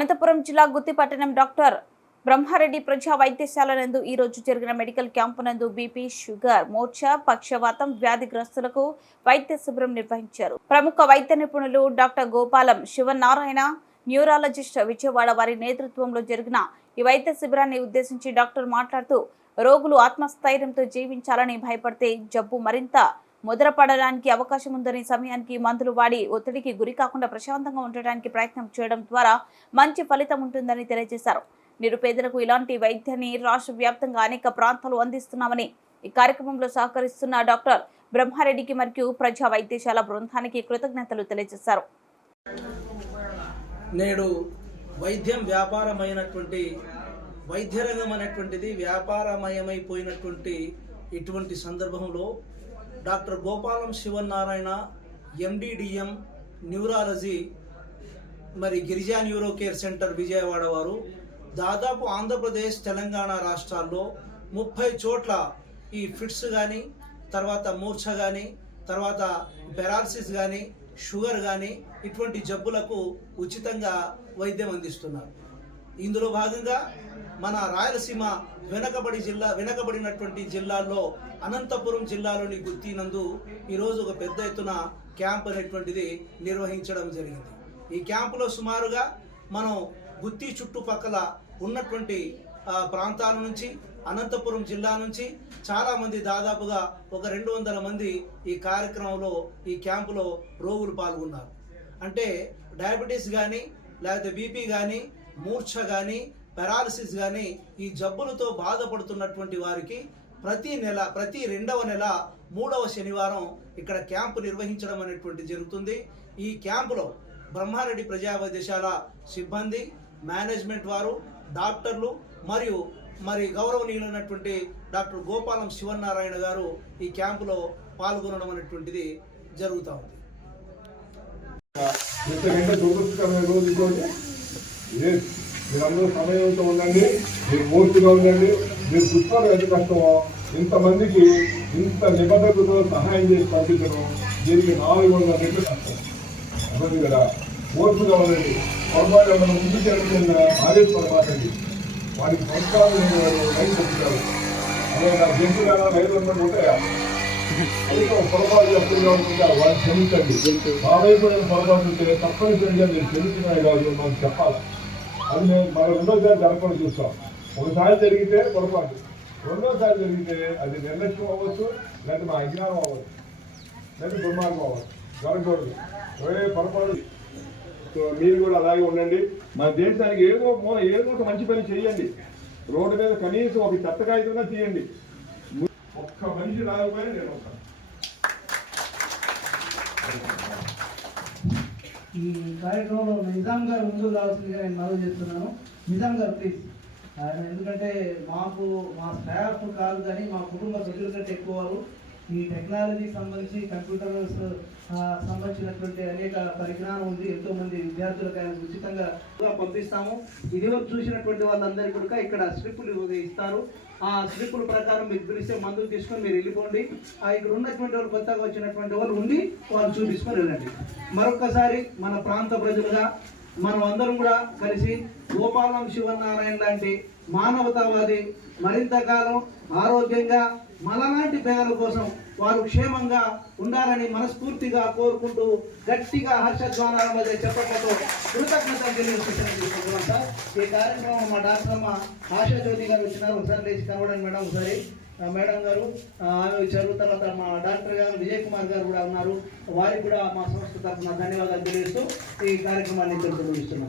అనంతపురం జిల్లా గుత్తిపట్టణం డాక్టర్ బ్రహ్మారెడ్డి ప్రజా వైద్యశాల నందు ఈ రోజు జరిగిన మెడికల్ క్యాంపు నందు బీపీ షుగర్ మోర్చా పక్షవాతం వ్యాధిగ్రస్తులకు వైద్య శిబిరం నిర్వహించారు. ప్రముఖ వైద్య నిపుణులు డాక్టర్ గోపాలం శివనారాయణ న్యూరాలజిస్ట్ విజయవాడ వారి నేతృత్వంలో జరిగిన ఈ వైద్య శిబిరాన్ని ఉద్దేశించి డాక్టర్ మాట్లాడుతూ రోగులు ఆత్మస్థైర్యంతో జీవించాలని భయపడితే జబ్బు మరింత ముద్రపడడానికి అవకాశం ఉందని సమయానికి మందులు వాడి ఒత్తిడికి గురి కాకుండా ప్రశాంతంగా ఉండటానికి ప్రయత్నం చేయడం ద్వారా మంచి ఫలితం ఉంటుందని తెలియజేశారు. నిరుపేదలకు ఇలాంటి వైద్యాన్ని రాష్ట్ర వ్యాప్తంగా అనేక ప్రాంతాలు అందిస్తున్నామని ఈ కార్యక్రమంలో సహకరిస్తున్న డాక్టర్ బ్రహ్మారెడ్డికి మరియు ప్రజా వైద్యశాల బృందానికి కృతజ్ఞతలు తెలియజేశారు. నేడు వైద్యం వ్యాపారమైనటువంటి వైద్యరంగం అనేటువంటిది వ్యాపారమయమైపోయినటువంటి ఇటువంటి సందర్భంలో doctor Gopalam Sivanarayana MD DM neurology మరి Girija neuro care centre Vijayawada వారు. దాదాపు ఆంధ్రప్రదేశ్ తెలంగాణ రాష్ట్రాల్లో ముప్పై చోట్ల ఈ ఫిట్స్ కానీ తర్వాత మూర్ఛ కానీ తర్వాత పెరాలసిస్ కానీ షుగర్ కానీ ఇటువంటి జబ్బులకు ఉచితంగా వైద్యం అందిస్తున్నారు. ఇందులో భాగంగా మన రాయలసీమ వెనకబడి జిల్లా వెనకబడినటువంటి జిల్లాల్లో అనంతపురం జిల్లాలోని గుత్తినందు ఈరోజు ఒక పెద్ద ఎత్తున క్యాంప్ అనేటువంటిది నిర్వహించడం జరిగింది. ఈ క్యాంపులో సుమారుగా మనం గుత్తి చుట్టుపక్కల ఉన్నటువంటి ప్రాంతాల నుంచి అనంతపురం జిల్లా నుంచి చాలామంది దాదాపుగా ఒక రెండు వందల మంది ఈ కార్యక్రమంలో ఈ క్యాంపులో రోగులు పాల్గొన్నారు. అంటే డయాబెటీస్ కానీ లేకపోతే బీపీ కానీ మూర్ఛ కానీ పెరాలసిస్ కానీ ఈ జబ్బులతో బాధపడుతున్నటువంటి వారికి ప్రతి నెల ప్రతి రెండవ నెల మూడవ శనివారం ఇక్కడ క్యాంపు నిర్వహించడం అనేటువంటి జరుగుతుంది. ఈ క్యాంపులో బ్రహ్మారెడ్డి ప్రజా వైద్యశాల సిబ్బంది మేనేజ్మెంట్ వారు డాక్టర్లు మరియు మరి గౌరవనీయులైనటువంటి డాక్టర్ గోపాలం శివనారాయణ గారు ఈ క్యాంపులో పాల్గొనడం అనేటువంటిది జరుగుతూ ఉంది. ఇంతకంటే రోజు మీరందరూ సమయంతో ఉండండి మీరు మూర్తిగా ఉండండి మీరు పుష్పాలు ఎంత కష్టమో ఇంతమందికి ఇంత నిబద్ధతతో సహాయం చేసి పంపించడం దీనికి నాలుగు వందల రెట్లు కష్టం. అర్థం కదా ఓర్పుగా ఉండండి. పొరపాటు మనం ముందు జరుగుతున్న పొరపాటండి వారికి సంస్కారం లేని వారు రైతు పంపుతారు అదే నా జంతువులు రైతు ఉన్నట్టు ఉంటాయా? అయితే పొరపాటు ఎప్పుడుగా ఉంటుందా వాళ్ళు క్షమించండి. మా వైపు పొరపాటు ఉంటే తప్పనిసరిగా మీరు క్షమించినాయి కాదు మాకు చెప్పాలి. అది మేము మనం రెండోసారి జరపడం చూస్తాం. ఒకసారి జరిగితే పొరపాటు. రెండోసారి జరిగితే అది నిర్లక్ష్యం అవ్వచ్చు లేకపోతే మా అజ్ఞానం అవ్వచ్చు లేకపోతే దుర్మార్గం అవ్వచ్చు. జరగకూడదు. ఏ పొరపాటు. మీరు కూడా అలాగే ఉండండి. మన దేశానికి ఏదో మూల ఏదో ఒక మంచి పని చేయండి. రోడ్డు మీద కనీసం ఒక చెత్త కాగితమైనా తీయండి ఒక్క మనిషి రాకపోయినా నేను వస్తాను ఈ కార్యక్రమంలో నిజాం గారు ముందుకు రావాల్సిందిగా నేను మనవి చేస్తున్నాను. నిజాం గారు ప్లీజ్ ఆయన ఎందుకంటే మాకు మా స్టాఫ్ కాదు కానీ మా కుటుంబ సభ్యుల కంటే ఎక్కువ ఈ టెక్నాలజీకి సంబంధించి కంప్యూటర్స్ సంబంధించినటువంటి అనేక పరిజ్ఞానం ఉంది. ఎంతో మంది విద్యార్థులకు ఉచితంగా పంపిస్తాము. ఇదివరకు చూసినటువంటి వాళ్ళందరికీ కూడా ఇక్కడ స్లిప్పులు ఇస్తారు. ఆ స్లిప్పుల ప్రకారం మీకు పిలిస్తే మందులు తీసుకొని మీరు వెళ్ళిపోండి. ఆ ఇక్కడ ఉన్నటువంటి వాళ్ళు కొత్తగా వచ్చినటువంటి వాళ్ళు ఉండి వాళ్ళు చూపించుకొని వెళ్ళండి. మరొకసారి మన ప్రాంత ప్రజలుగా మనం అందరం కూడా కలిసి గోపాలం శివనారాయణ లాంటి మానవతావాది మరింత కాలం ఆరోగ్యంగా మనలాంటి పేదల కోసం వారు క్షేమంగా ఉండాలని మనస్ఫూర్తిగా కోరుకుంటూ గట్టిగా హర్షధ్వానాల మధ్య చెప్పడంతో కృతజ్ఞతలు తెలియజేస్తున్నాను. సార్ ఈ కార్యక్రమం మా డాక్టర్ అమ్మ ఆశాజ్యోతి గారు వచ్చినారు. ఒకసారి లేచి కలవడం మేడం ఒకసారి. మేడం గారు ఆమె వచ్చారు తర్వాత మా డాక్టర్ గారు విజయ్ కుమార్ గారు కూడా ఉన్నారు. వారికి కూడా మా సంస్థ తరఫున ధన్యవాదాలు తెలియజేస్తూ ఈ కార్యక్రమాన్ని తెలుపుతున్నాను